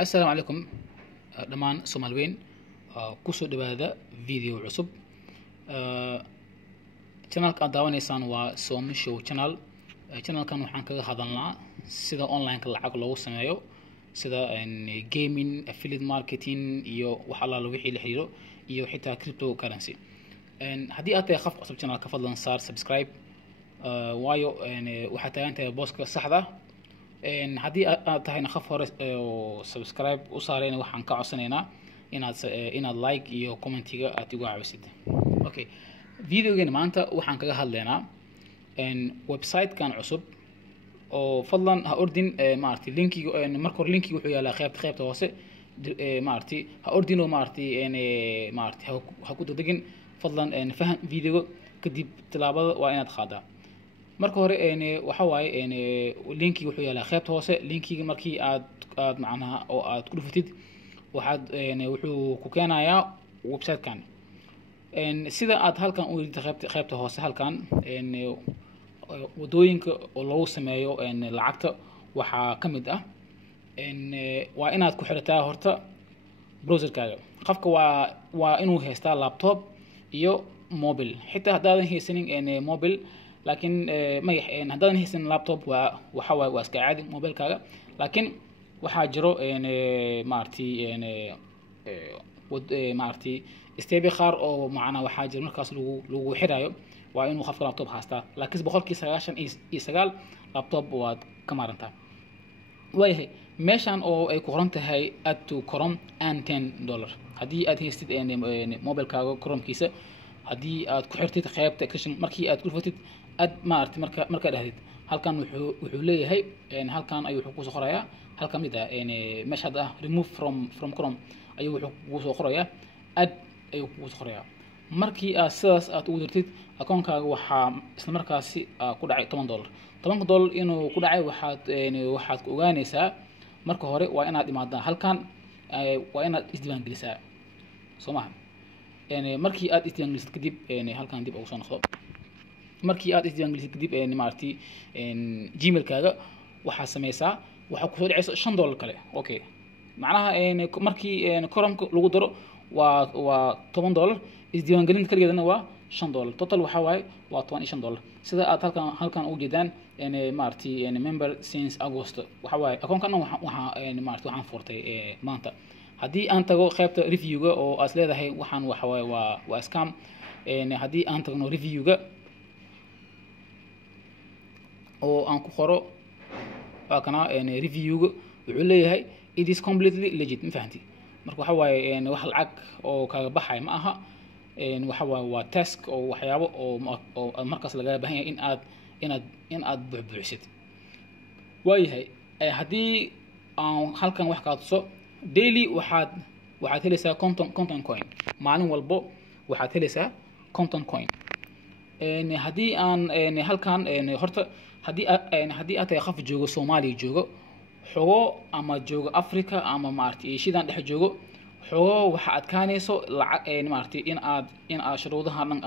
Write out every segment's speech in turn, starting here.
السلام عليكم دمان سومالوين كوسو دبادة فيديو عصب channel ka daawaneysaan waa Somi Show channel kan waxaan kaga hadalnaa sida online ka lacag loogu sameeyo sida gaming affiliate marketing iyo wax alla wixii la xiriiro iyo xitaa cryptocurrency haddii aad tahay qof cusub channel ka fadlan saar subscribe waayo waxa taagantahay booska saxda haddii aad tahayna qof hore oo subscribe u saareen waxaan ka codsanaynaa inaad like iyo commentiga aad igu caawisid okay videogan maanta waxaan kaga hadlaynaa website kan cusub oo fadlan ha ordin maartay linkiga marka hore linkiga wuxuu yaalaa qaybta hoose maartay ha ordin oo maartay ha ku degdegin fadlan faham videoga kadib talaabada waa inaad qaadaa marka hore waxa waaye linkiga wuxuu yaalaa qaybta hoose linkiga markii aad macnaha oo aad ku dhufatid waxaad wuxuu ku keenayaa website kan sida aad halkan u yidhi qaybta hoose halkan wadooyinka oo loogu sameeyo lacagta waxaa ka mid ah waa inaad ku xirataa horta browserkaaga qofka waa inuu haystaa laptop iyo mobile xitaa haddaadan haysanin mobile laakiin haddaadan haysanin laptop waxa waaye waa iska caadi mobilekaaga laakiin waxaa jiro maartay stable qaar oo macna waxa jira markaas lagu xiraayo waa inuu qofka laptop haystaa laakiin boqolkiiba 99 laptop waad ka maarantaa waayahay meeshan oo ay ku qoran tahay add to Chrome and $10 haddii aad haystid mobilekaaga Chrome-kiisa haddii aad ku xirtid qaybta extension markii aad ku dhufatid aad maartay marka dhahdid halkan wuxuu leeyahay halkan ayuu wuxuu ku soo qorayaa halkan mid ah meesha remove from Chrome ayuu wuxuu ku soo qorayaa add ayuu ku soo qorayaa markii aad sidaas aad ugu dirtid akoonkaaga waxaa isla markaasi ku dhacay $10 inuu ku dhacay waxaad ku ogaanaysaa marka hore waa inaad imaadaa halkan waa inaad isdiiwaan gelisaa Soomaha markii aad isdiiwaan gelisid kadib halkan dib ugu soo noqdo markii aad isdiiwaan gelisid kadib maartay gmail-kaaga waxaa sameysaa waxa ku soo dhacaysa $5 kale okay macnaha markii Chrome-ka lagu daro waa $10 isdiiwaan gelinta kaligeedana waa $5 total waxa waaye waa $25 sida aad halkan ugu jeedaan maartay member since August waxa waaye akoonkan waxaan furtay maanta haddii aan tago qaybta review-ga oo aad leedahay waxaan waxa waaye waa scam haddii aan tagno review-ga oo aan ku qoro waa kana review-ga wuxuu leeyahay it is completely legit ma fahanti marka waxa waaye wax lacag oo kaaga baxay ma aha waxa waaye waa task oo waxyaabo oo markaas laga baahan yahay in aad buuxisid waayahay haddii aan halkan wax ka tuso daily waxaad helaysaa content coin maalin walbo waxaad helaysaa content coin haddii aan halkan horta haddii aad tahay qof joogo Soomaaliya joogo xogo ama joogo Africa ama maartay Aasiyadan dhex joogo xogo waxa aad kaanayso lacag maartay in aad shuruudaha dhan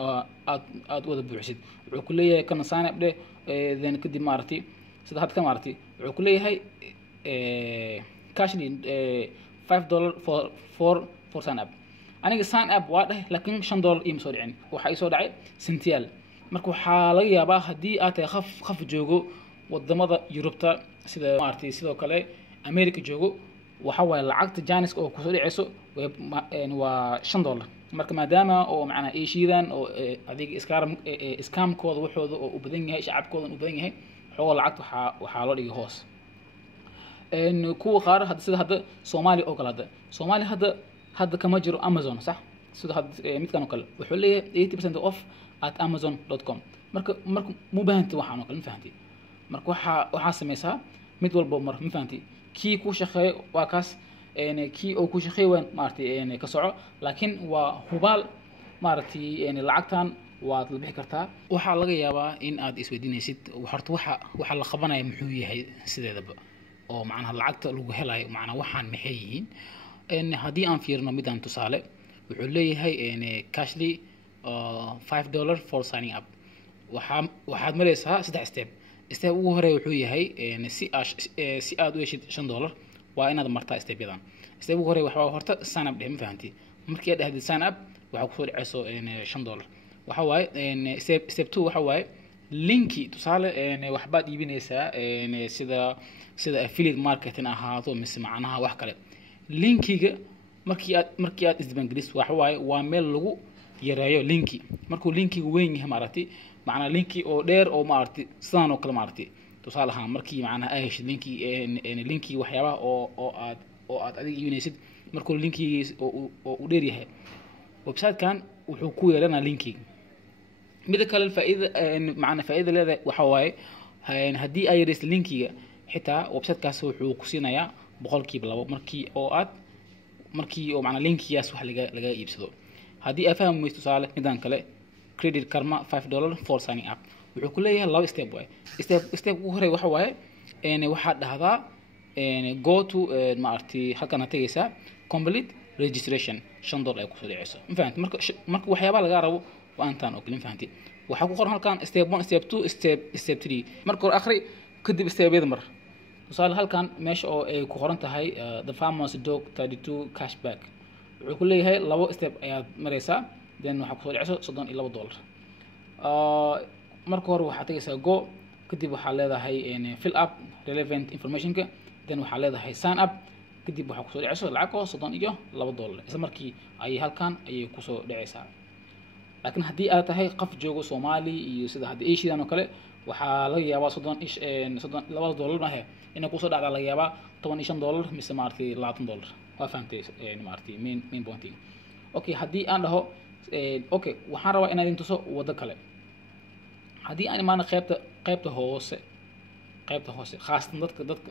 aad wada buuxisid wuxuu ku leeyahay kana sign up then kadib maartay sida hadda ka maartay wuxuu ku leeyahay cashly $5 for sign up aniga sign up waa dhahay laakiin $5 ima soo dhicin waxa ay soo dhacay sential marka waxaa laga yaabaa haddii aad tahay qof joogo wadamada Yurubta sida maartay sidoo kale America joogo waxa waaye lacagta Janice oo ku soo dhicayso waa $5 marka maadaama oo macna Aasiyadan oo adiga scam-kooda waxooda oo u badan yahay shacabkooda u badan yahay xoolo lacagta waxa loo dhigay hoos kuwa qaar sida hadda Soomaali oo kale Soomaali hadda kama jiro Amazon sax sida midkan oo kale wuxuu leeyahay 80% off at amazon.com marka mu baahanti waxaan oo kale ma fahanti marka waxa sameysaa mid walba ma fahanti kii ku shaqeeyo waa kaas kii oo ku shaqeeyo maartay ka soco laakiin waa hubaal maartay lacagtan waad la bixi kartaa waxa laga yaabaa in aad isweydiinaysid horta waxa la qabanayo muxuu yahay sideedaba oo macnaha lacagta lagu helayo macnaha waxaan maxay yihiin haddii aan fiirno midaan tusaale wuxuu leeyahay cashly $5 for signing up waxaad maraysaa 3 step ugu horeeya wuxuu yahay si aad u heshid $5 waa inaad martaa stepyadan. Step ugu hore waxa horta sign up ma fahanti markii aad dhahdid sign up waxa ku soo dhacayso $5 waxa waaye step 2 waxa waaye linki tusaale waxbaad iibinaysaa sida affiliate marketing ahaado mise macnaha wax kale linkiga markii aad isdiiwaangelis waxa waaye waa meel lagu yareeyo linki markuu linkiga weyn yahay maaragtay macnaha linki oo dheer oo maaragtay sidaan oo kale maaragtay tusaale ahaan markii macnaha ay heshid linki waxyaabaha oo aad adiga iibinaysid markuu linkigiis oo u dheer yahay website-kan wuxuu ku yeelanaa linkiga mid kale faa'iido leedahay waxa waaye haddii ay yareysid linkiga xitaa website-kaas wuxuu ku siinayaa 2% markii oo macnaha linkigaas wax laga iibsado haddii aad fahmayso tusaale midaan kale credit karma $5 for signing up wuxuu ku leeyahay laba step waaye step ugu hore waxa waaye waxaad dhahdaa go to maaragtay halkan aad tagaysaa complete registration $5 ay ku soo dhacayso ma fahanti marka waxyaabaha laga rabo waa intaan oo kale ma fahanti waxa ku qoran halkan step 1 step 2 step 3 marka hore akhri kadib stebyada mar tusaale halkan meesha oo ay ku qoran tahay the farmers dog 32 cashback wuxuu ku leeyahay labo step ayaad maraysaa then waxa ku soo dhacayso $32 marka hore waxaad tagaysaa go kadib waxaad leedahay fill up relevant informationka then waxaad leedahay sign up kadib waxa ku soo dhacayso lacag oo $32 isla markii ay halkan ayay ku soo dhacaysaa laakiin haddii aad tahay qof joogo Soomaali iyo sida hadda Asia oo kale waxaa laga yaabaa $32 maahe inay ku soo dhacdo laga yaabaa $15 mise maartay $20 waa fahantay maartay main point okay haddii aan dhaho okay waxaan rabaa inaad intuso wado kale haddii aan imaan qaybta hoose khaasatan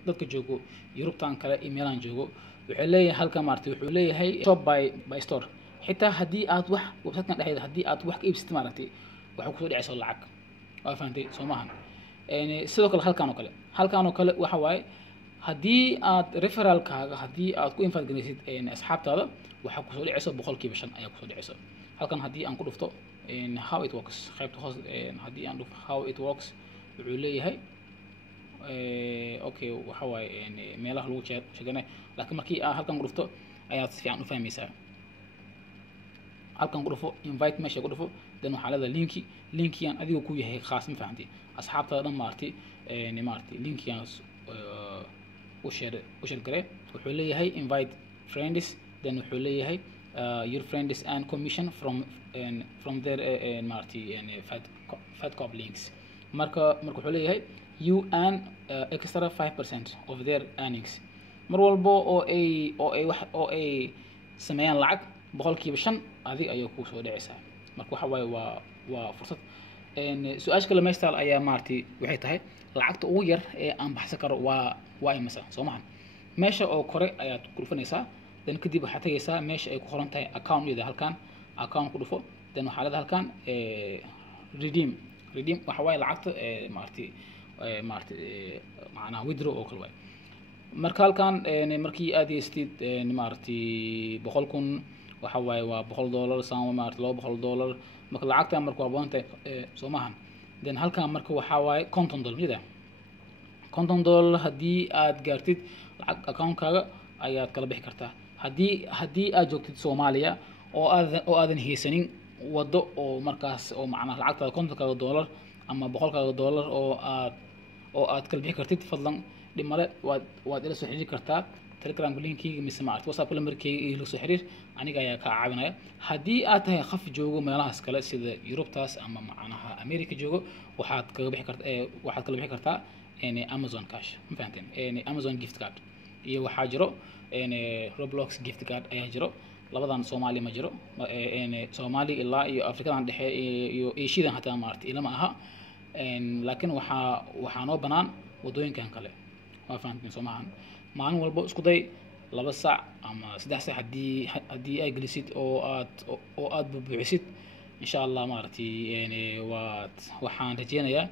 dadka joogo Yurubtan kale email-aan joogo wuxuu leeyahay halka maartay wuxuu leeyahay shop by store xitaa haddii aad wax website-kan dhexdeeda haddii aad wax ka iibsatid maartay waxa ku soo dhacayso lacag waa fahantay Soomahan sidoo kale halkan oo kale waxa waaye haddii aad referral-kaaga haddii aad ku invite gareysid asxaabtaada waxa ku soo dhacayso 5% ayaa ku soo dhacayso halkan haddii aan ku dhufto how it works qaybta hoos haddii aan dhufto how it works wuxuu leeyahay okay waxa waaye meelaha lagu sheeganay laakiin markii aad halkan ku dhufto ayaad si fiican u fahmaysaa halkan ku dhufo invite meesha ku dhufo dan waxa leedahay linkigan adiga ku yahay khaas ma fahanti asxaabtada dhan maartay linkigan u share gare wuxuu leeyahay invite friends then wuxuu leeyahay your friends and commission from their maartay fat cop links marka wuxuu leeyahay you earn extra 5% of their earnings mar walbo oo ay sameeyaan lacag 5% adiga ayay ku soo dhacaysaa marka waxa waaye waa fursad su'aasha kale meestal ayaa maartay waxay tahay lacagta ugu yar ee aan baxsan karo waa imisa Soomahan meesha oo kore ayaad ku dhufanaysaa dan kadib waxaad tagaysaa meesha ay ku qoran tahay account-yada halkan account ku dhufo dan waxaad leedahay halkan redeem waxa waaye lacagta maartay macnaha withdraw oo kale waaye marka halkan markii aad yeestid maartay 100,000 waxa waaye waa $100 sama maartay $200 marka lacagta marka waa boonta Soomahan then halkan marka waxa waaye $50 haddii aad gaartid lacag account-kaaga ayaad kala bixi kartaa haddii aad joogtid Soomaaliya oo aadan haysanin wado oo markaas oo macnaha lacagta $50 ama $100 oo aad kala bixi kartid fadlan dhimale waad ila soo xiriiri kartaa telegram linkiga mise maartay whatsapp lambarkayga ila soo xiriir aniga ayaa ka caawinaya haddii aad tahay qof joogo meelahaas kale sida Yurubtaas ama macnaha America joogo waxaad kala bixi kartaa Amazon cash ma fahanteen Amazon gift card iyo waxaa jiro Roblox gift card ayaa jiro labadan Soomaali ma jiro Soomaali ilaa iyo Afrikadan dhexe iyo Asia hataa maartay ilama aha laakiin waxaa noo banaan wadooyinkan kale waa fahanteen Soomahan maalin walba isku day 2 saac ama 3 saac haddii ay gelisid oo aad buuxisid insha Allah maartay waxaan rajeynayaa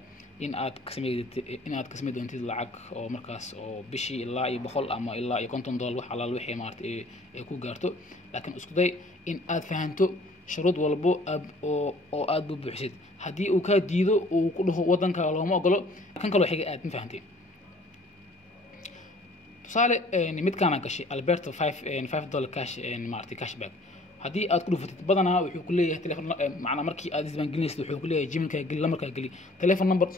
in aad ka sameyd doontid lacag oo markaas oo bishii ilaa iyo 100 ama ilaa iyo $50 wax alaal wixii maartay ay ku gaarto laakiin isku day in aad fahanto shuruud walbo oo aad buuxisid haddii uu ka diido uu ku dhaho wadanka looma ogolo kan kale waxa aad ma fahantay tusaale midkaan gashay Alberto 5 cash maartay cashback haddii aad ku dhufatid badanaa wuxuu ku leeyahay telefoon macna markii aad isbaangelinaysid wuxuu ku leeyahay Gmailka gali lambarka gali telefoon number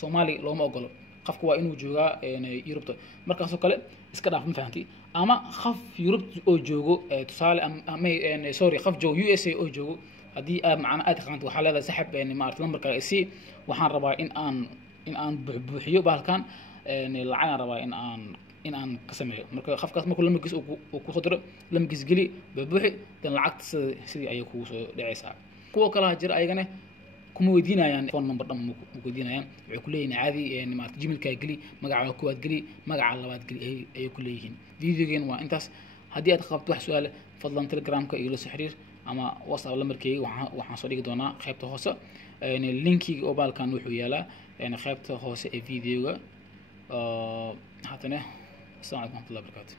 Soomaali looma ogolo qofku waa inuu joogaa Yurubta markaas oo kale iska dhaaf ma fahanti ama qof Yurub oo joogo tusaale ama sorry qof joogo USA oo joogo haddii aad macna aad qanto waxa leedahay saxib maartay lambarka si waxaan rabaa in aan buuxiyo bahalkan lacag rabaa in aan ka sameeyo marka qofkaas markuu lambarkiis uu ku qodro lambarkiis gali buuxi dan lacagta sidii ay kugu soo dhacaysaa kuwa kala jira ayagana kuma weydiinayaan phone number dhan ma weydiinayaan waxay ku leeyihiin caadi maartay Gmailka gali magaca koowaad gali magaca labaad gali ay ku leeyihiin videogan waa intaas haddii aad qabto wax su'aal fadlan Telegramka iyo la soo xiriir ama WhatsApp lambarkayga waxaan soo dhigi doonaa qaybta hoose linkiga oo baalkan wuxuu yaalaa qaybta hoose ee videoga hatana السلام عليكم ورحمة الله وبركاته.